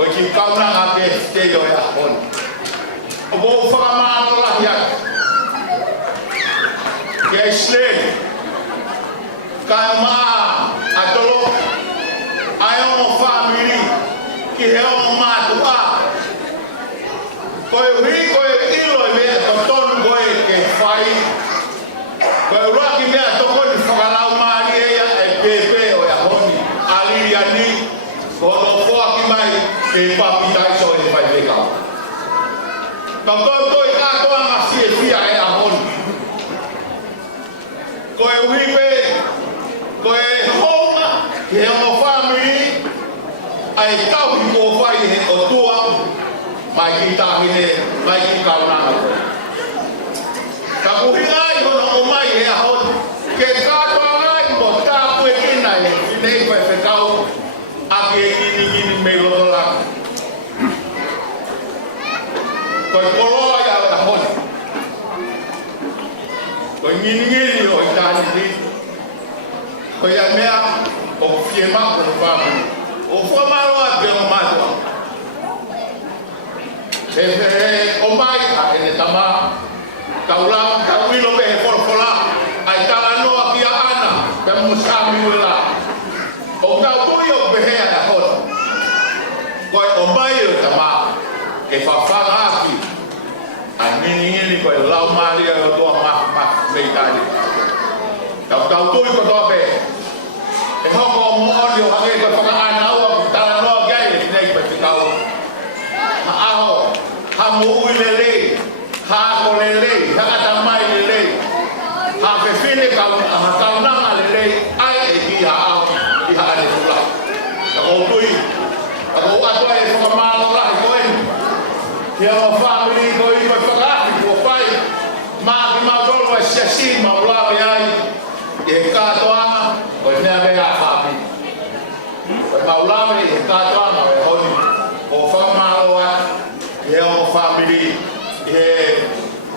Oji kauna ngake te yo ya hon. Obo fama la ya Israel kama atolo ayo family ki heo matua ko wi ko ilo me ton ko ke fai ko ro ki me to ko ni fala mari ya pepe o ya honi aliriani ko no fo ki mai ke papi dai so ni fai be ka to ka to ma si fi ya honi ko wi ko homa ke o family ai tau ko fai he o tua mai kita hine mai kita na ka kuhinga yo no mai he ahon ke ka to ngai mo ta ku e na he nei ko e kau ake ini me lo la ko polo ya ahon ko ni o ta ni ko ya mea o fiema ko fa o fo ma lo a be o ma to o mai ene tama kaula kawilo be forfola ai tala no aki ana be musami wala o ka tuyo be ya hon ko o mai o tama e fa fa aki ani ni ko la mari o to ma be tali ka tuyo ko to be e ho ko mo dio age ko fa ana o tala no gai nei pe kau ha mo ulele ha ko lele ha ta mai lele ha fe fine ka ha ta na lele ai e ki ha ni fula ka o tui ka o ato e fa ma lo la ko en ya family ko i ko fa ko fai ma do lo se si ma lo ai e ka to ama ko ne ave a fa mi ko ma lo ai e ka to ama e ho ni o fa ma lo e o family e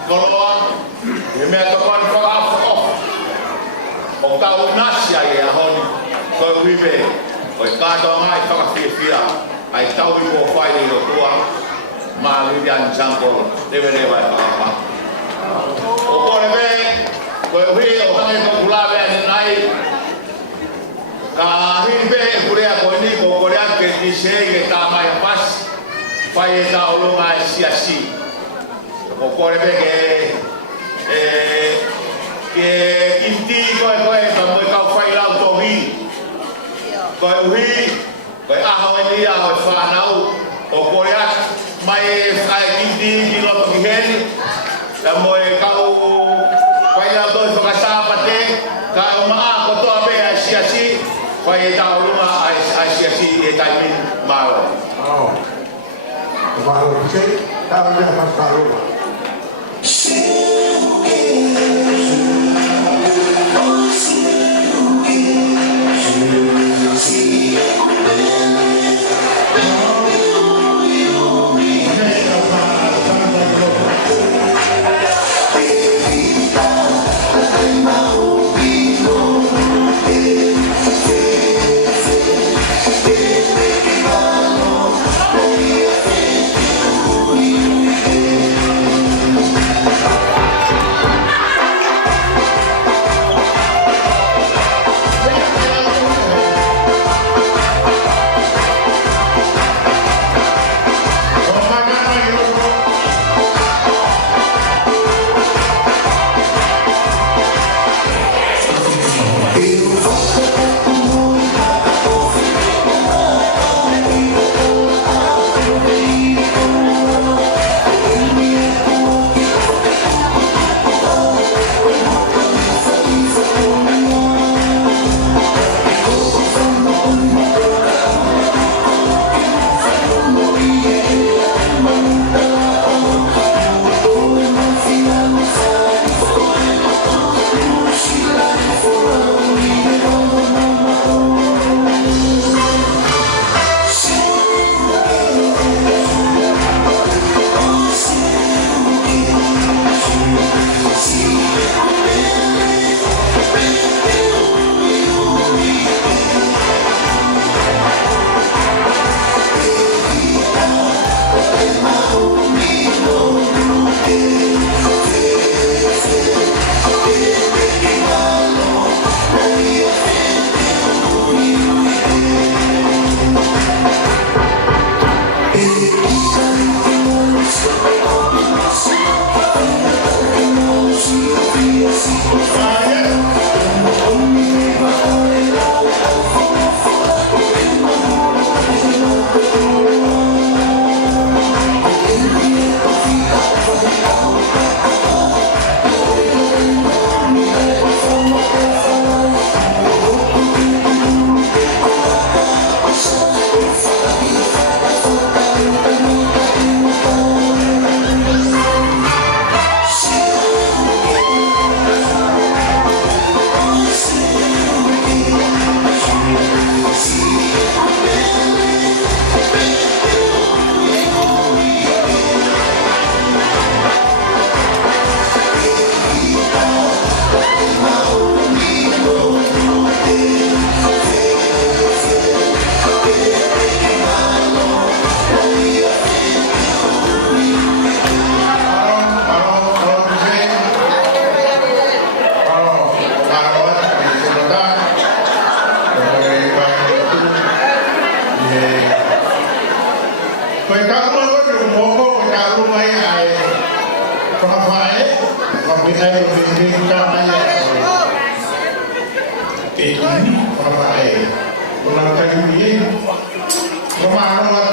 koloa e me to kon fa afo o ka o nasia e a honi ko wive o ka do mai fa ka fia ai tau i ko fai o tua ma li dan jampo deve vai pa o ko le ko wi o ka ko kula be ani nai ka hi be kure ko ni ko le ke ni se ke ta mai pas fai da o mai si o cuore perché che inti ko pa mo ka fai la autovi ko wi ko a ho ni a ho fa nau o cuore mai fai inti ki lo ki hen la mo ka o fai la do ka sa pa te ka ma ko to be si fai da o mai si e tai min malo Kalau saya tak ada masalah. Koe karu ko yung moko, koe karu mai ai. Pakapae, kapitay ko hindi ka mai. Ini pakapae. Walang kayu dia. Kemana